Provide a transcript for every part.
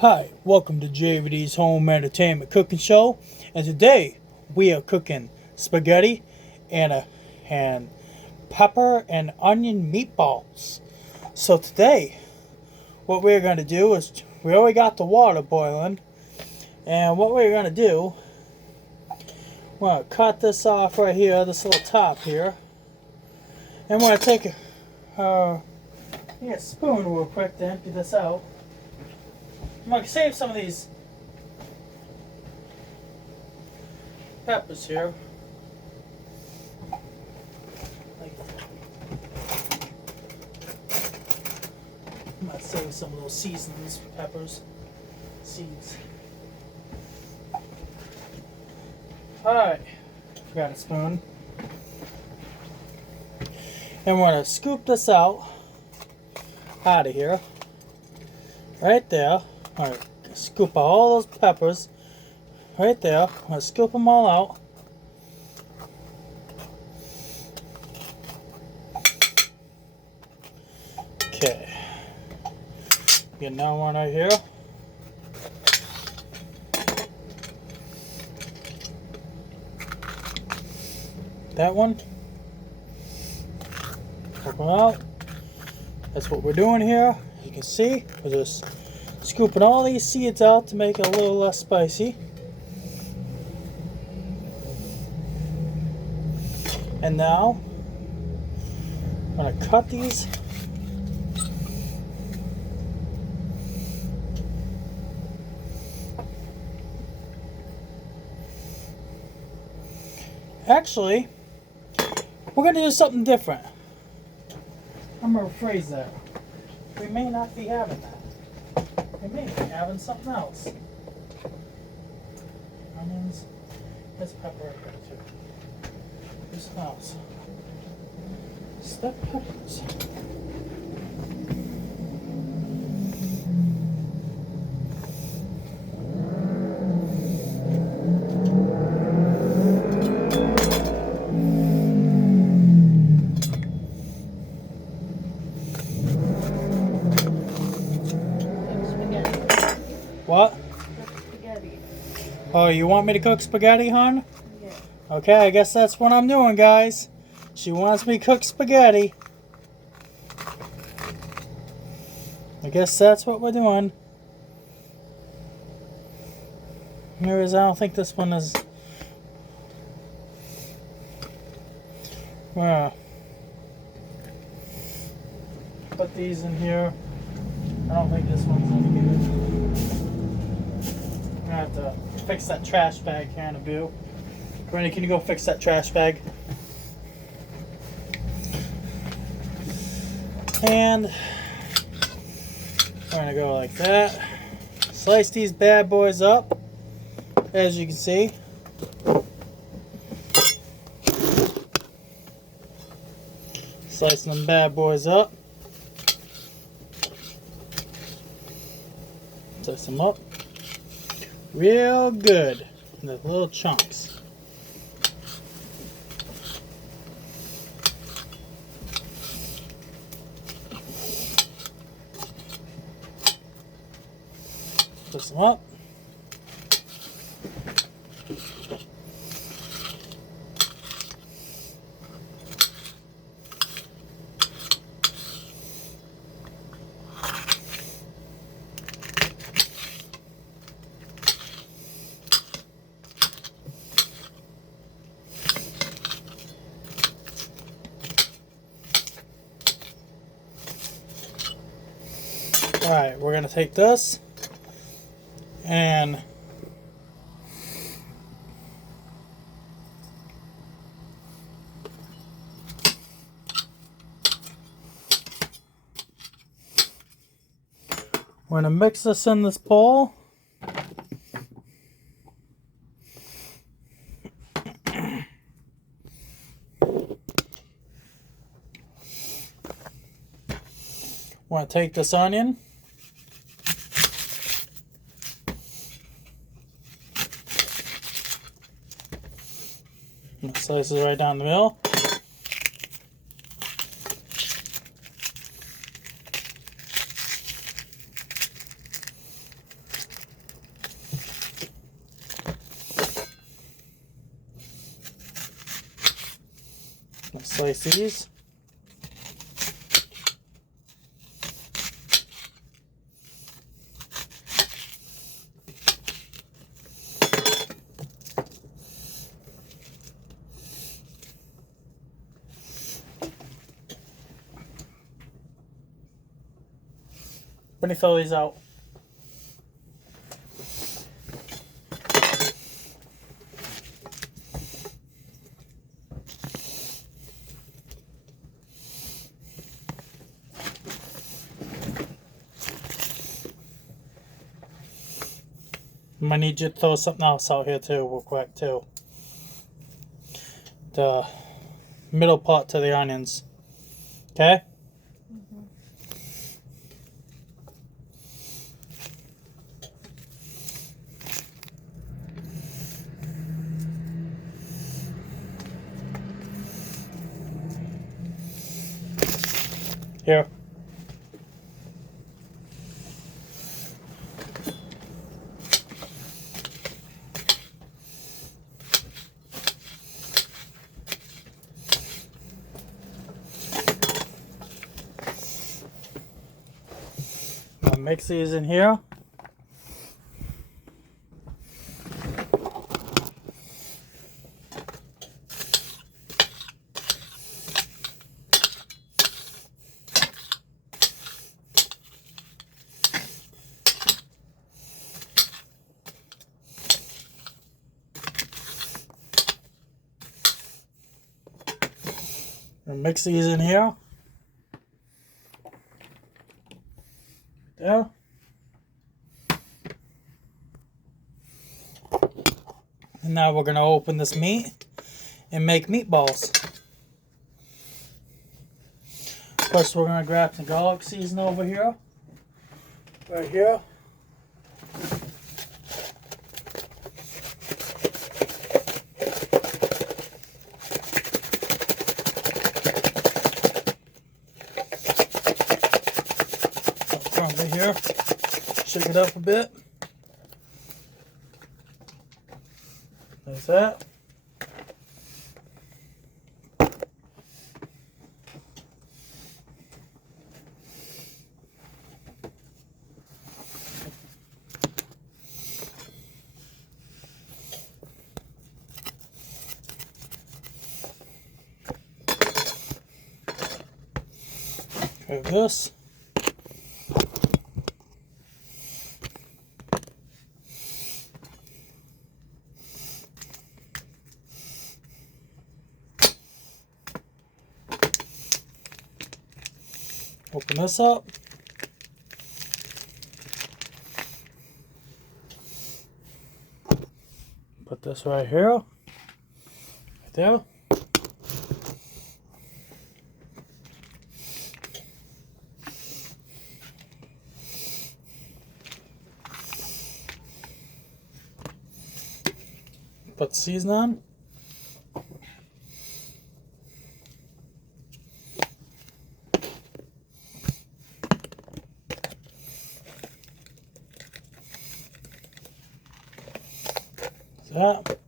Hi, welcome to J.V.D's Home Entertainment Cooking Show, and today we are cooking spaghetti and pepper and onion meatballs. So today, what we're going to do is, we already got the water boiling, and what we're going to do, we're going to cut this off right here, this little top here, and we're going to take a spoon real quick to empty this out. I'm going to save some of these peppers here. I'm going to save some of those seasonings, peppers, seeds. Alright, got a spoon. And we're going to scoop this out of here. Right there. Alright, scoop out all those peppers right there. I'm going to scoop them all out. Okay. Get another one right here. That one. Scoop them out. That's what we're doing here. You can see, we're just scooping all these seeds out to make it a little less spicy. And now, I'm going to cut these. Actually, we're going to do something different. I'm going to rephrase that. We may not be having that. We may be having something else. Onions. There's pepper right there too. There's something else. Step peppers. What? Spaghetti. Oh, you want me to cook spaghetti, hon? Yeah. Okay, I guess that's what I'm doing, guys. She wants me to cook spaghetti. I guess that's what we're doing. Anyways, I don't think this one is... Put these in here. I don't think this one's any good. I'm gonna have to fix that trash bag here in a bit. Granny, can you go fix that trash bag? And we're gonna go like that. Slice these bad boys up, as you can see. Slicing them bad boys up. Slice them up real good in the little chunks. Twist them up. Alright, we're going to take this and we're going to mix this in this bowl. We're going to take this onion. Slices right down the middle. Slice these. Let me fill these out. I might need you to throw something else out here too, real quick too. The middle part to the onions. Okay? Here. I'll mix these in here. And mix these in here. There. And now we're going to open this meat and make meatballs. First we're going to grab some garlic seasoning over here. Right here. Over here. Shake it up a bit. There's that. Like this. Open this up. Put this right here. Right there. Put the seasoning on. That.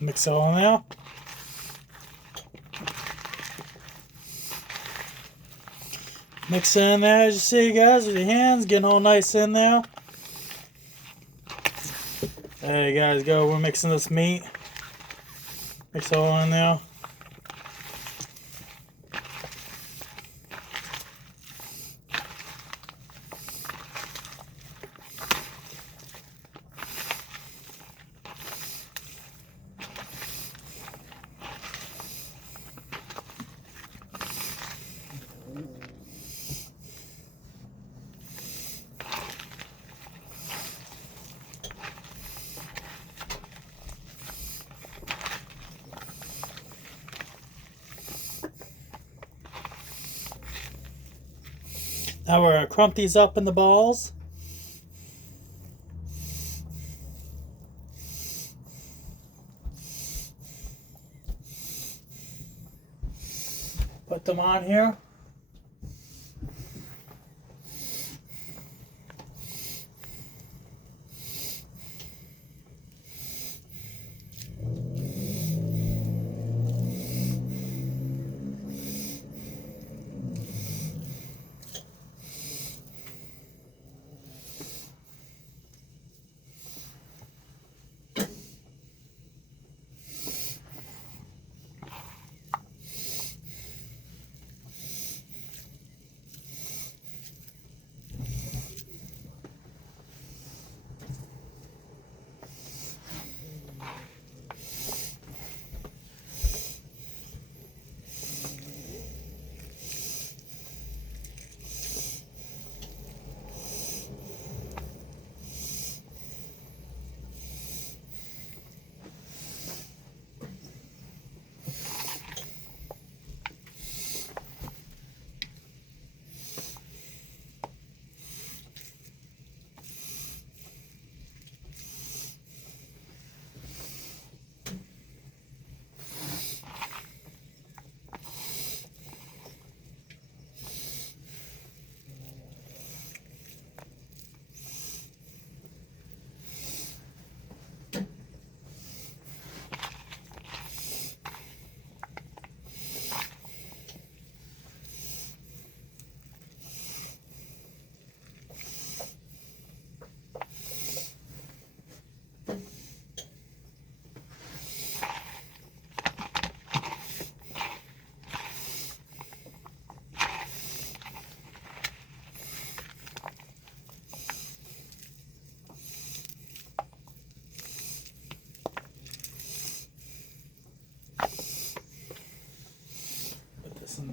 Mix it all in there. Mix it in there, as you see, guys, with your hands, getting all nice in there. There you guys go. We're mixing this meat. Mix it all in there. Now we're going to crump these up in the balls. Put them on here.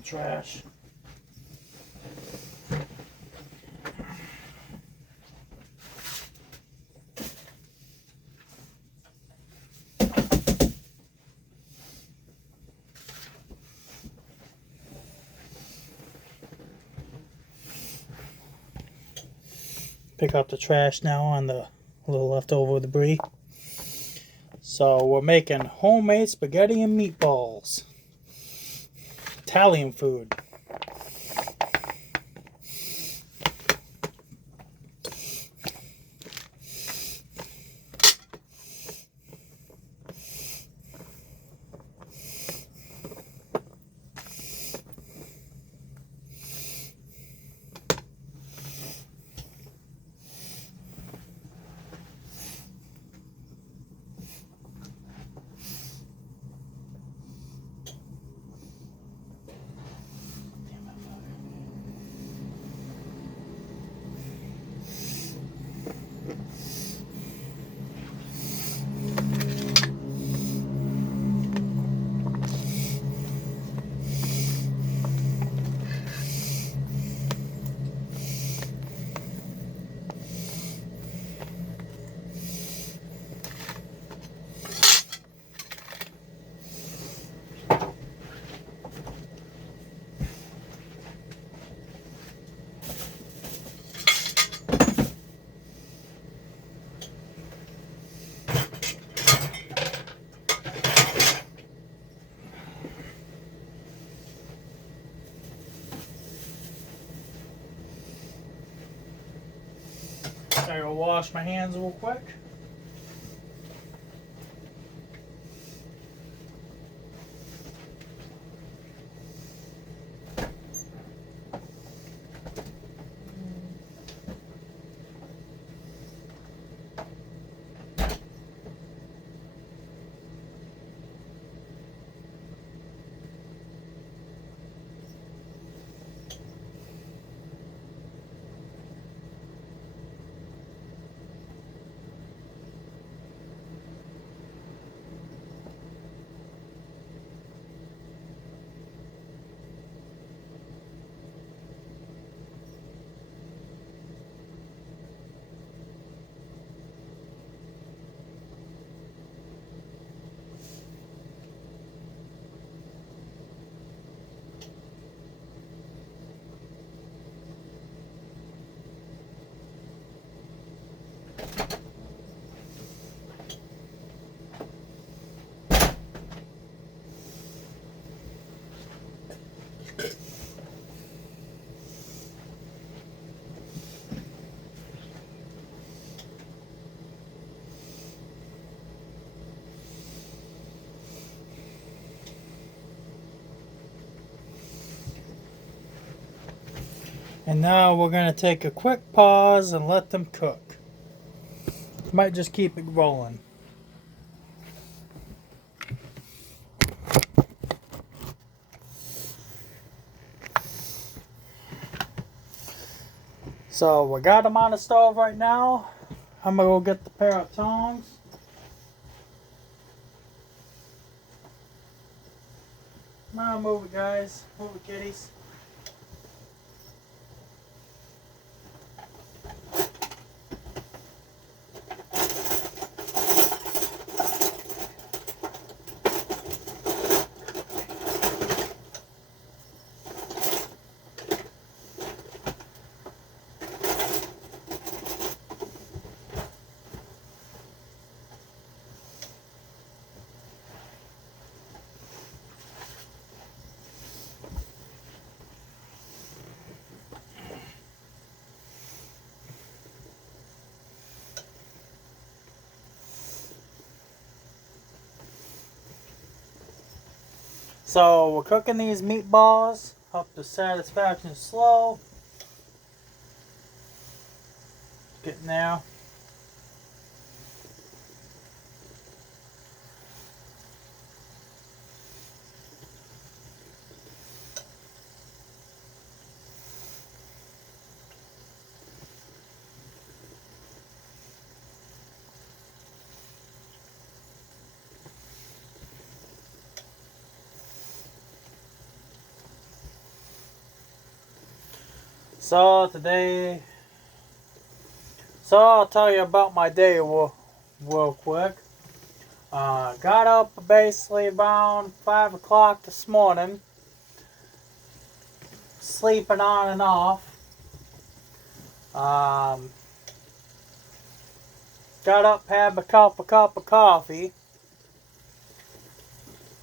trash. Pick up the trash now on the little leftover debris. So we're making homemade spaghetti and meatballs. Italian food. I gotta wash my hands real quick. And now we're going to take a quick pause and let them cook. Might just keep it rolling. So we got them on the stove right now. I'm going to go get the pair of tongs. Come on, move it, guys. Move it, kitties. So we're cooking these meatballs up to satisfaction slow. Getting there. So today, so I'll tell you about my day real quick. Got up basically around 5 o'clock this morning, sleeping on and off. Got up, had a cup of coffee,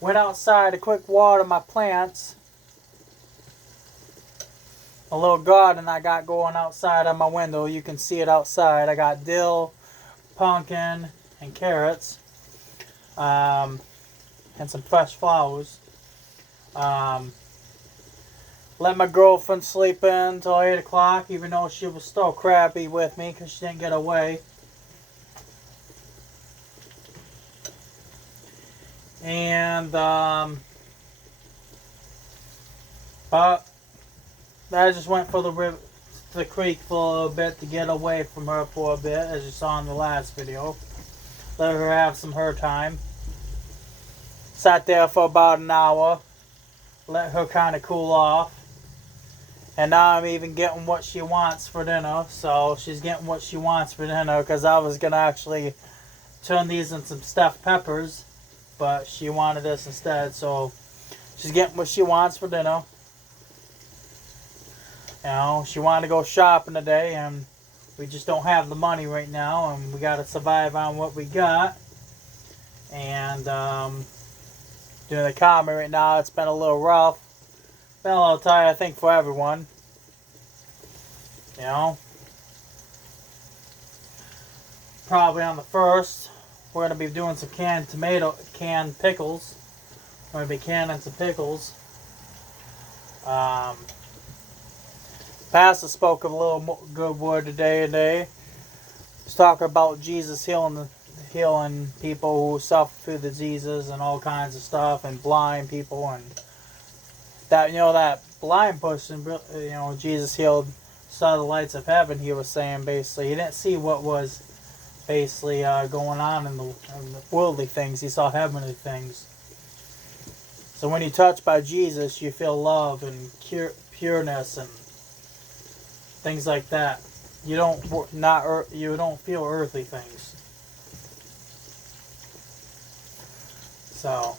went outside to quick water my plants. A little garden I got going outside of my window. You can see it outside. I got dill, pumpkin, and carrots, and some fresh flowers. Let my girlfriend sleep in until 8 o'clock, even though she was still crappy with me because she didn't get away. And, but I just went for the creek for a little bit to get away from her for a bit, as you saw in the last video. Let her have some her time. Sat there for about an hour, let her kind of cool off. And now I'm even getting what she wants for dinner. So she's getting what she wants for dinner, because I was going to actually turn these into some stuffed peppers, but she wanted this instead. So she's getting what she wants for dinner. You know, she wanted to go shopping today, and we just don't have the money right now, and we got to survive on what we got. And doing the economy right now, it's been a little rough. Been a little tight, I think, for everyone. You know, probably on the 1st, we're going to be doing some canned pickles. We're going to be canning some pickles. Pastor spoke a little good word today. He's talking about Jesus healing people who suffer through the diseases and all kinds of stuff, and blind people, and that, you know, that blind person, you know, Jesus healed, saw the lights of heaven. He was saying basically he didn't see what was basically going on in the worldly things. He saw heavenly things. So when you're touched by Jesus, you feel love and pureness and things like that. You don't feel earthly things. So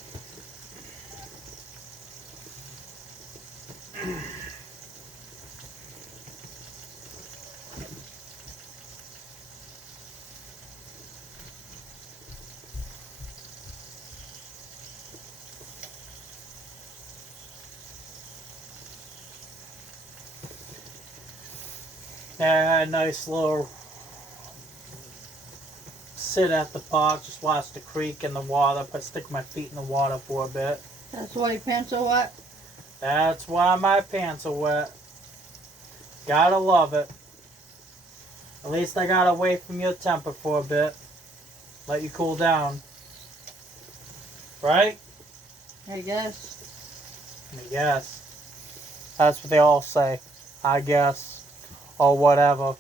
I had a nice little sit at the park, just watch the creek and the water, stick my feet in the water for a bit. That's why your pants are wet? That's why my pants are wet. Gotta love it. At least I got away from your temper for a bit. Let you cool down. Right? I guess. I guess. That's what they all say. I guess. Or whatever.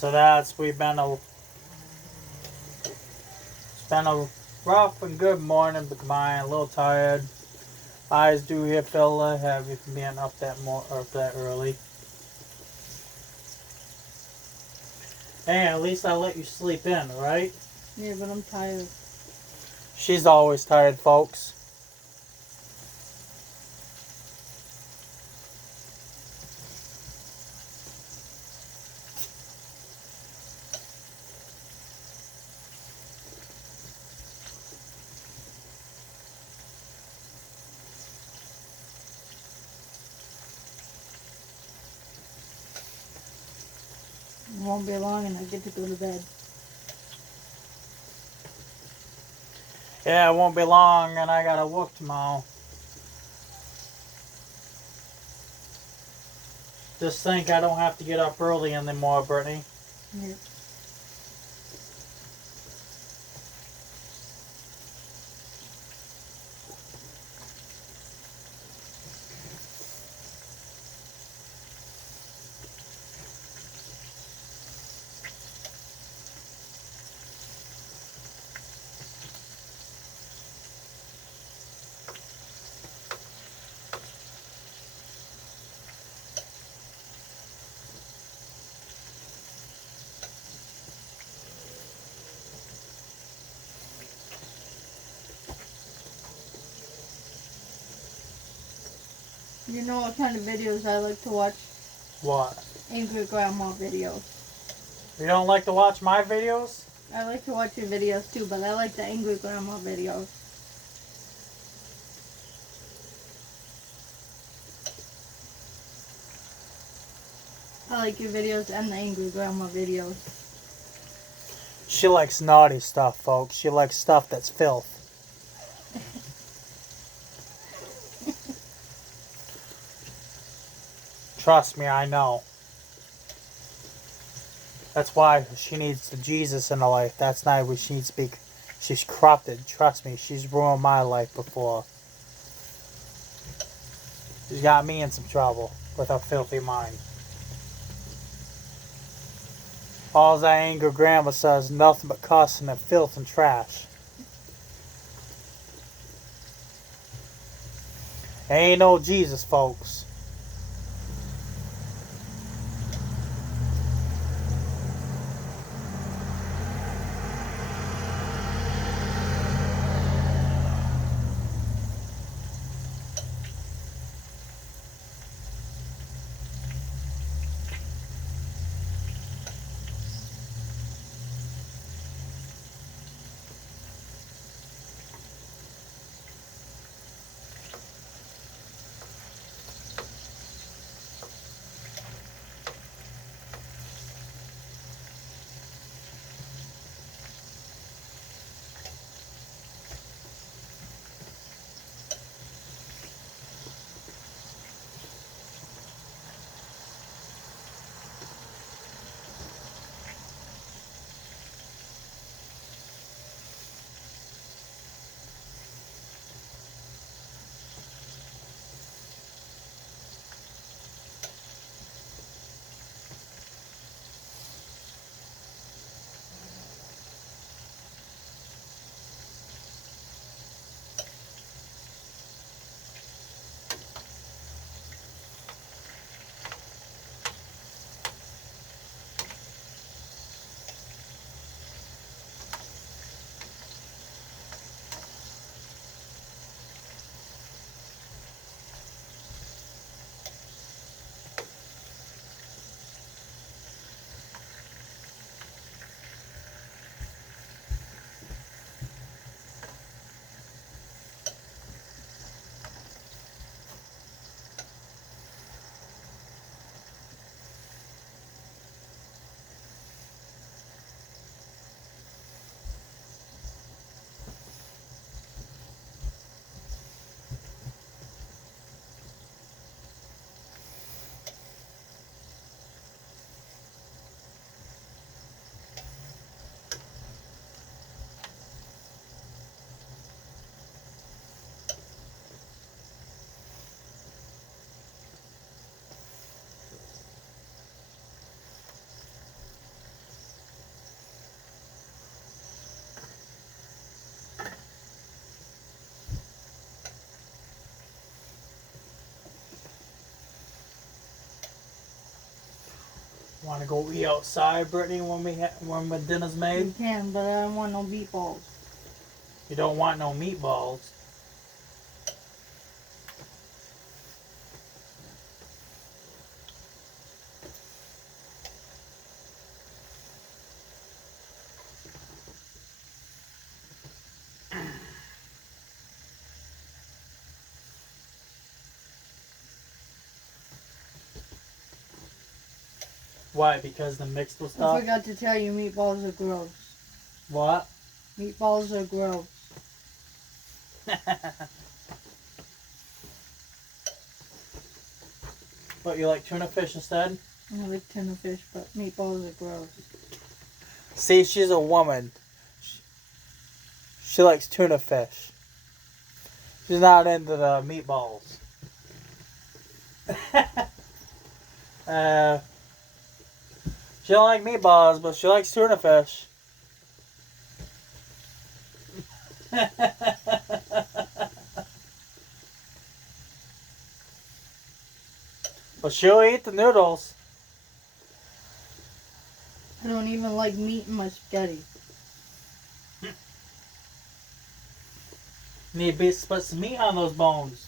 So it's been a rough and good morning, but mine a little tired. Eyes do feel a little heavy from being up that early. Hey, at least I let you sleep in, right? Yeah, but I'm tired. She's always tired, folks. It won't be long and I get to go to bed. Yeah, it won't be long and I gotta work tomorrow. Just think I don't have to get up early anymore, Brittany. Yep. You know what kind of videos I like to watch? What? Angry Grandma videos. You don't like to watch my videos? I like to watch your videos too, but I like the Angry Grandma videos. I like your videos and the Angry Grandma videos. She likes naughty stuff, folks. She likes stuff that's filth. Trust me, I know. That's why she needs the Jesus in her life. That's not what she needs to be. She's corrupted. Trust me, she's ruined my life before. She's got me in some trouble with her filthy mind. All that angry grandma says nothing but cussing and filth and trash. Ain't no Jesus, folks. Want to go eat outside, Brittany, when the dinner's You made? can, but I don't want no meatballs. You don't want no meatballs. Why? Because the mixed with I stuff? forgot to tell you, meatballs are gross. What? Meatballs are gross. But you like tuna fish instead? I like tuna fish, but meatballs are gross. See, she's a woman. She likes tuna fish. She's not into the meatballs. uh, she don't like meatballs, but she likes tuna fish. But she'll eat the noodles. I don't even like meat in my spaghetti. Need to put some meat on those bones.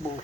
Move.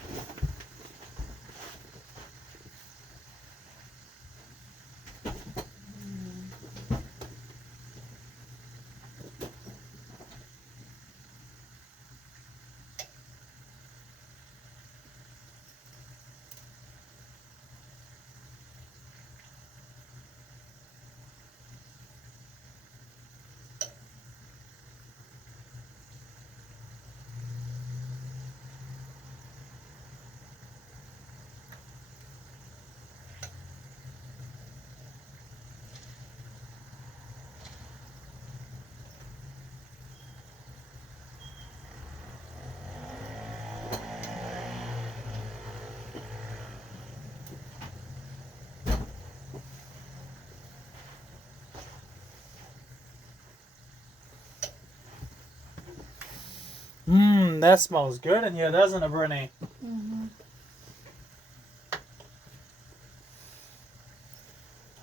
Mmm, that smells good in here, doesn't it, Brittany? Mm-hmm.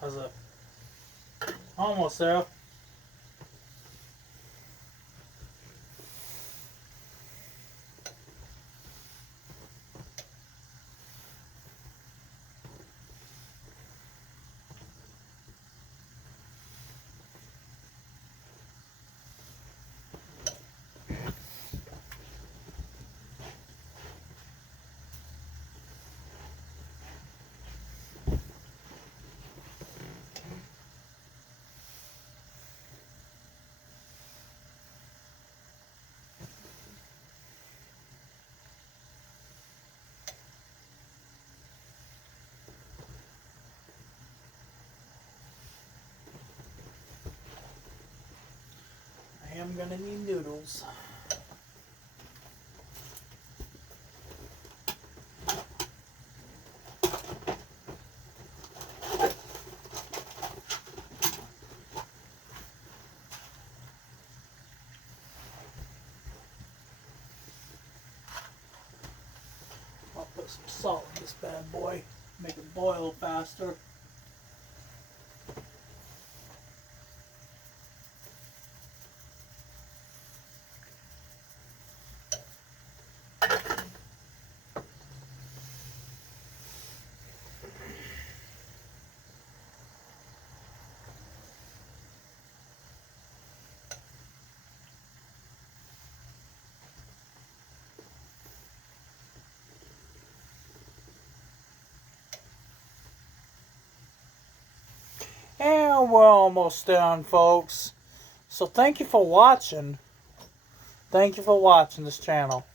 How's it? Almost there. I am gonna need noodles. I'll put some salt in this bad boy, make it boil faster. And we're almost done, folks. So thank you for watching. Thank you for watching this channel.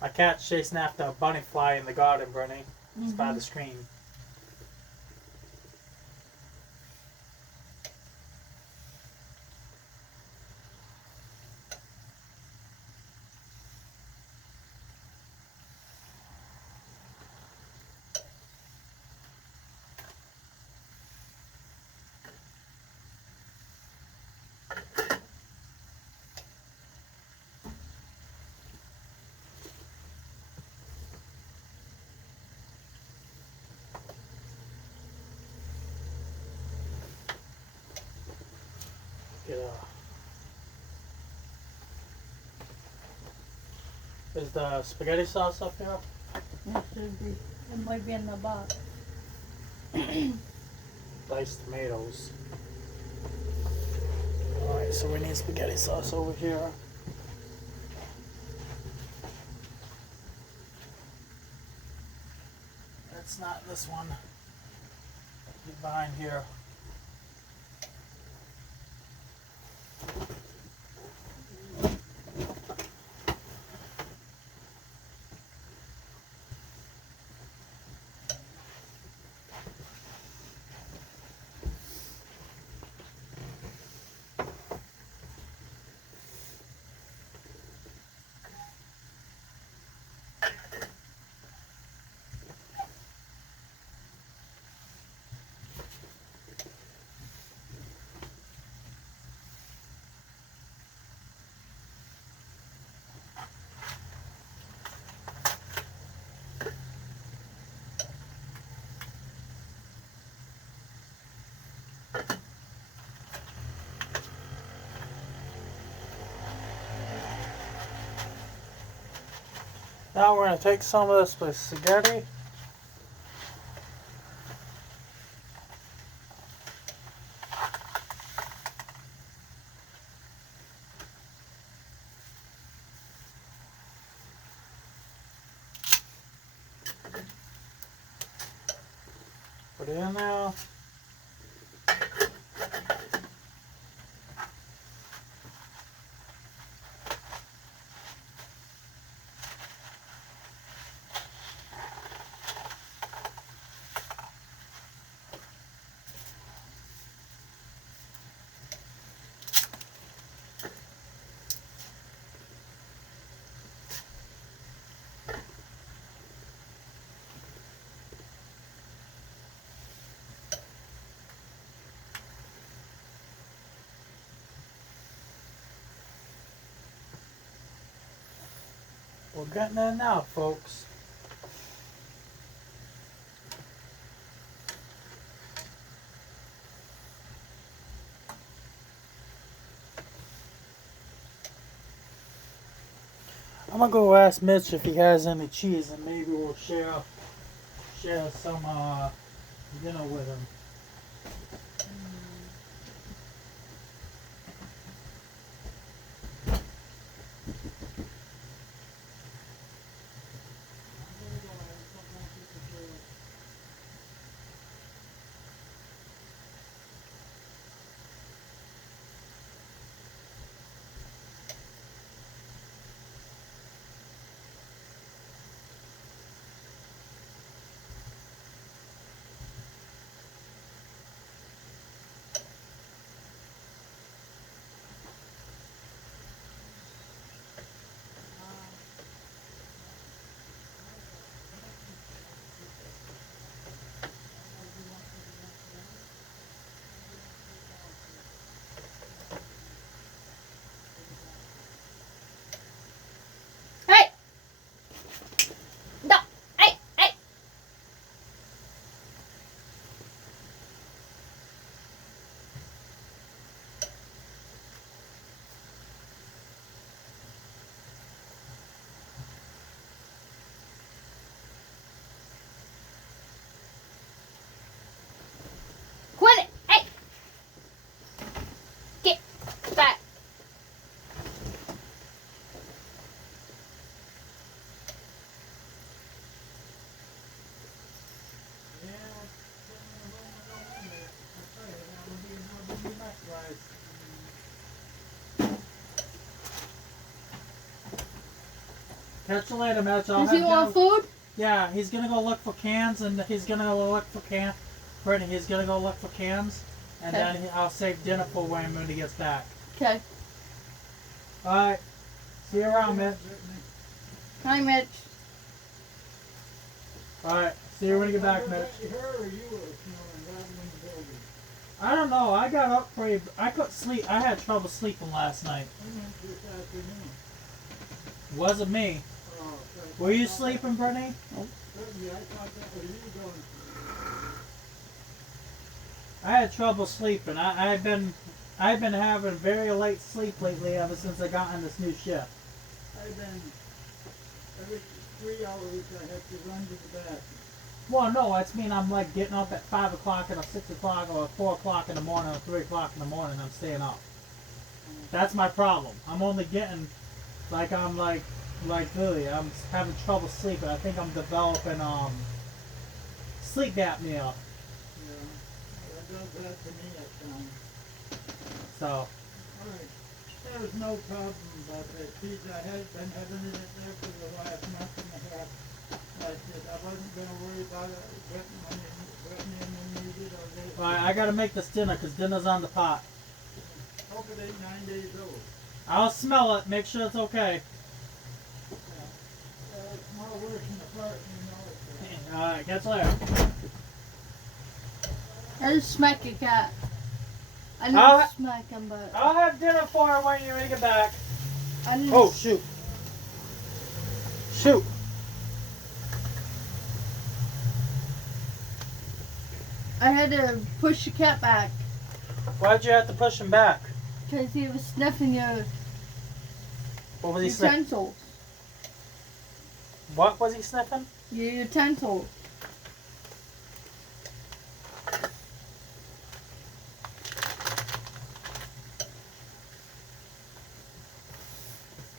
My cat's chasing after a bunny fly in the garden, Bernie. It's by the screen. Get Is the spaghetti sauce up here? It should be. It might be in the box. Diced tomatoes. Alright, so we need spaghetti sauce over here. That's not this one. Get behind here. Now we're going to take some of this spaghetti. Put it in there. We're getting there now, folks. I'm gonna go ask Mitch if he has any cheese, and maybe we'll share some dinner with him. Catch you later, Mitch. Does he want food? Yeah, he's gonna go look for cans, and he's gonna go look for cans. Brittany, he's gonna go look for cans, and then I'll save dinner for when he gets back. Okay. Alright. See you around, Mitch. Hi, Mitch. Alright. See you when you get back, Mitch. I don't know. I got up pretty. I couldn't sleep. I had trouble sleeping last night. Wasn't me. Were you sleeping, Brittany? Nope. I had trouble sleeping. I've been having very late sleep lately ever since I got on this new shift. I've been every 3 hours I have to run to the bathroom. Well, no, it's mean I'm like getting up at 5 o'clock or 6 o'clock or 4 o'clock in the morning or 3 o'clock in the morning. I'm staying up. That's my problem. I'm only getting I'm really I'm having trouble sleeping. I think I'm developing sleep apnea. Yeah, that does that to me at times. So. Alright, there's no problem about that. Geez, I had been having it there for the last month and a half. I said I wasn't going to worry about it getting in when needed or they... Alright, I gotta make this dinner because dinner's on the pot. Hope it ain't 9 days old. I'll smell it. Make sure it's okay. It's more worse than the part, you know it's... Alright, catch you later. I just smack your cat. I didn't I'll smack him, but I'll have dinner for her when you get back. I didn't. Oh, shoot. Shoot. I had to push the cat back Why'd you have to push him back? because he was sniffing your What was he sniffing? utensils. What was he sniffing? Your utensils.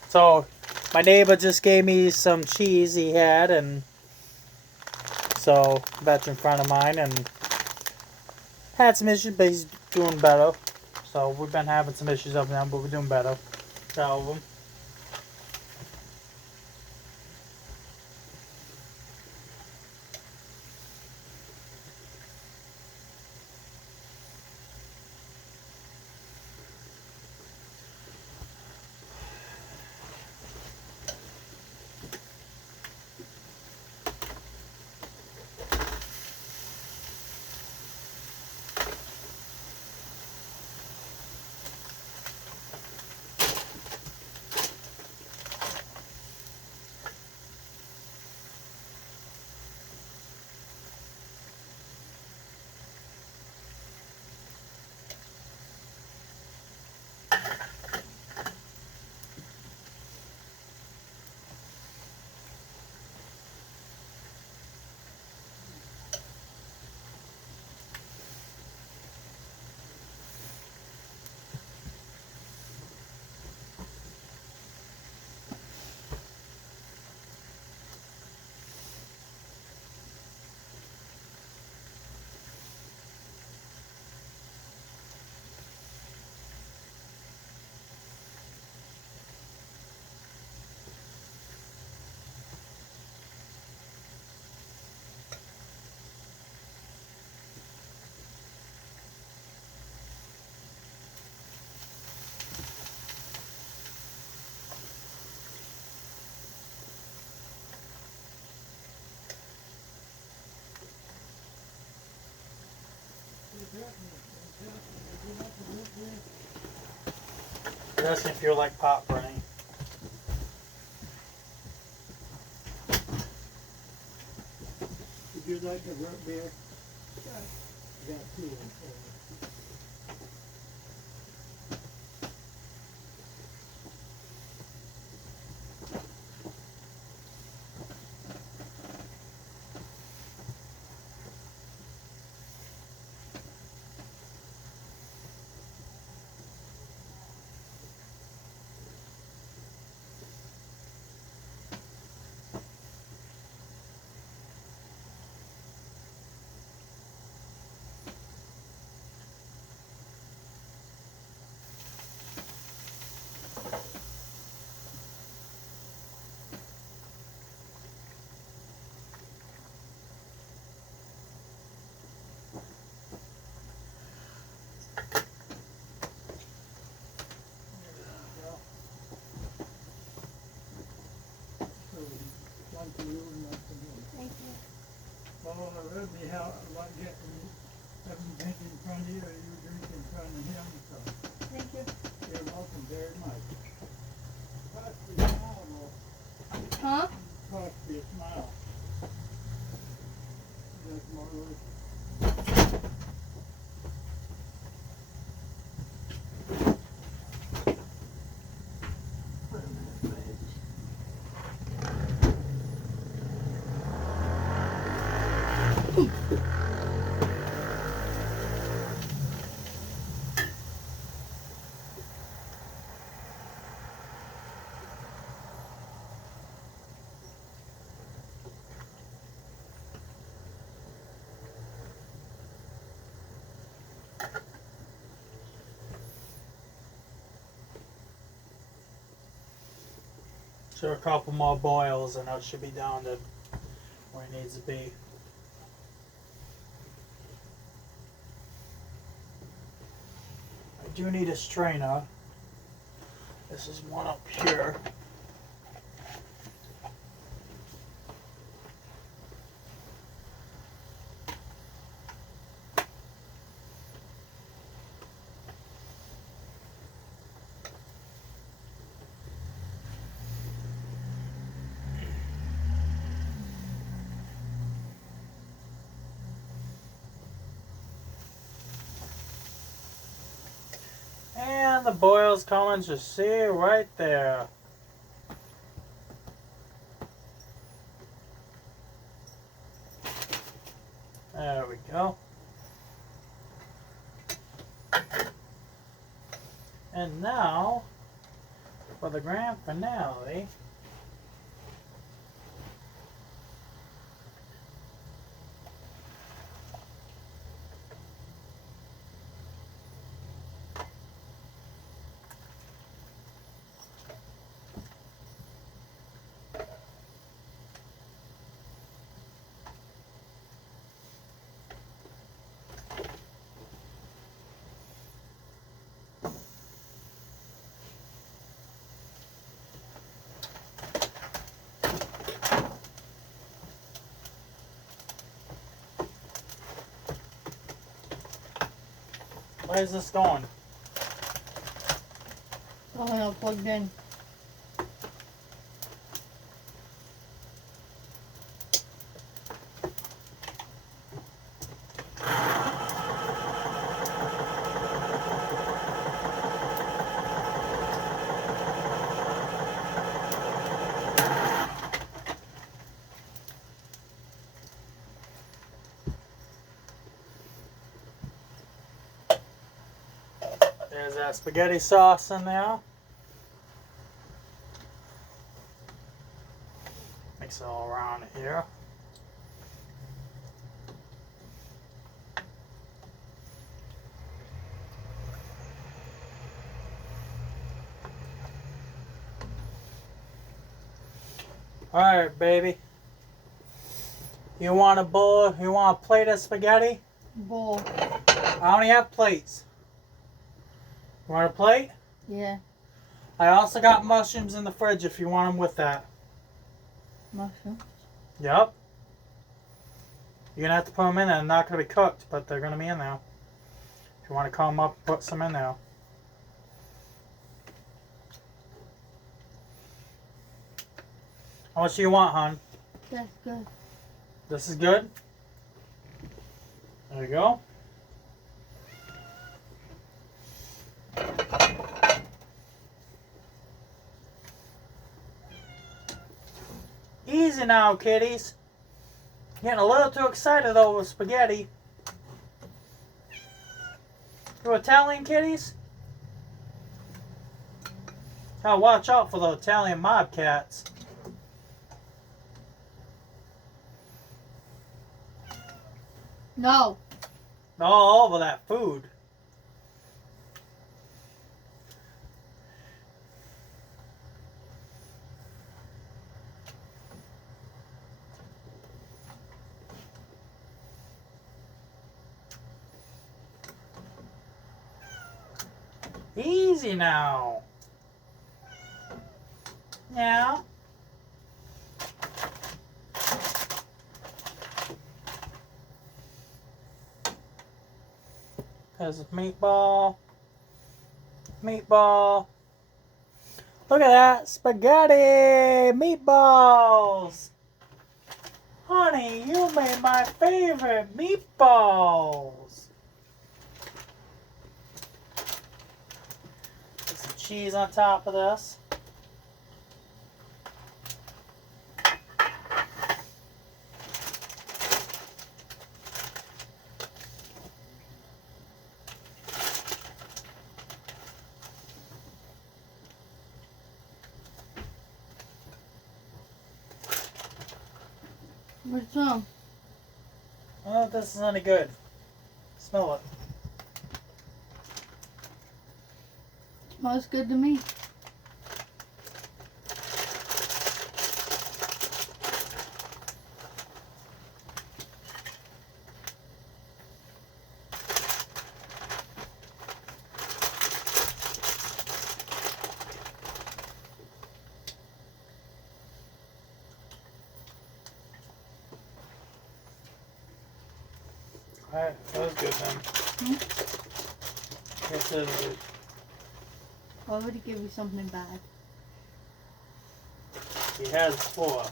So, my neighbor just gave me some cheese he had, and so, veteran friend of mine, and had some issues, but he's doing better. So, we've been having some issues up now, but we're doing better. So, you're asking if you're like pop, Bernie. Would you like a root beer? I got two of them for you. one for you and one for me. Thank you. Well, I really like getting having drink in front of you or you drink in front of him, so Thank you. you're welcome very much. Cost me a smile, though. Huh? Cost me a smile. That's more worth. So a couple more boils and it should be down to where it needs to be. I do need a strainer. This is one up here. And the boil's coming, just see right there. There we go. And now, for the grand finale, where's this going? Oh, no, plugged in. There's that spaghetti sauce in there. Mix it all around here. Alright, baby. You want a bowl? You want a plate of spaghetti? Bowl. I only have plates. You want a plate? Yeah. I also got mushrooms in the fridge if you want them with that. Mushroom. Yep. You're gonna have to put them in there. They're not gonna be cooked, but they're gonna be in there. If you want to call them up, put some in there. How much do you want, hon? That's good. This is good? There you go. Easy now, kiddies. Getting a little too excited over spaghetti. You Italian kitties? Gotta watch out for the Italian mob cats. No. All over that food. Easy now. There's a meatball. Meatball. Look at that. Spaghetti. Meatballs. Honey, you made my favorite meatballs. Put some cheese on top of this. What's wrong? Oh, this is any good. Smell it. Smells good to me. Alright, that was good then. Yes, it is good. Why would he give you something bad? He has 4.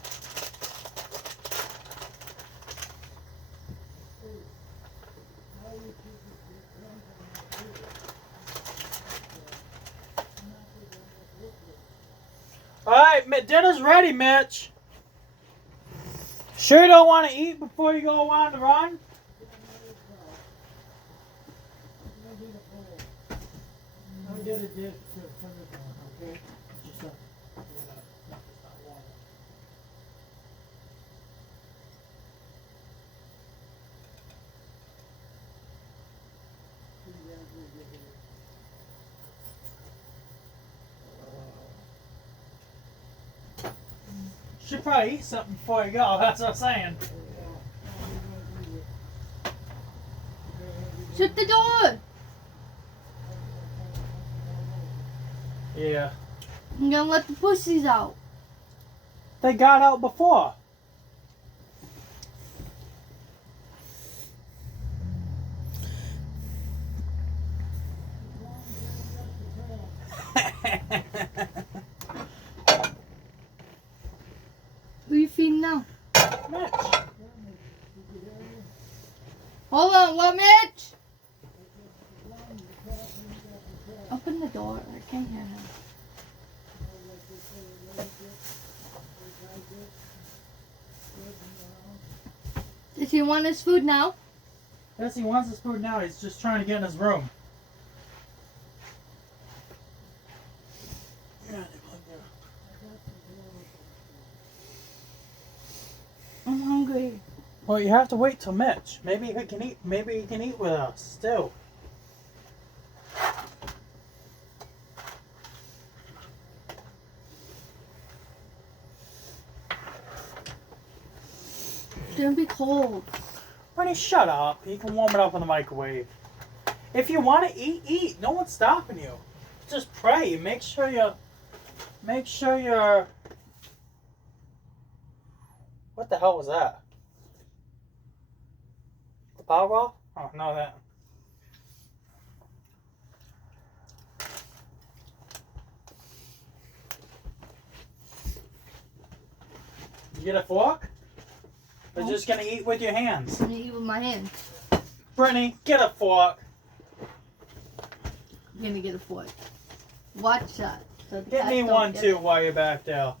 Alright, dinner's ready, Mitch. Sure you don't want to eat before you go on the run? I'll get a dish to put it on, okay? Just Should probably eat something before you go, that's what I'm saying. Shut the door! Yeah. I'm gonna let the pussies out. They got out before. Who you feeding now? Mitch. Hold on, what, Mitch? Open the door. I can't hear him. Does he want his food now? Yes, he wants his food now. He's just trying to get in his room. I'm hungry. Well, you have to wait till Mitch. Maybe he can eat. Maybe he can eat with us still. It's gonna be cold. Rennie, shut up. You can warm it up in the microwave. If you want to eat, eat. No one's stopping you. Just pray. Make sure you're. What the hell was that? The power off? Oh, no, that. You get a fork? Or just gonna eat with your hands? I'm gonna eat with my hands. Brittany, get a fork. I'm gonna get a fork. Watch that. So the Get cats me don't one get too it. while you're back there.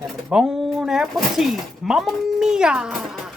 And bon appetit, Mamma Mia!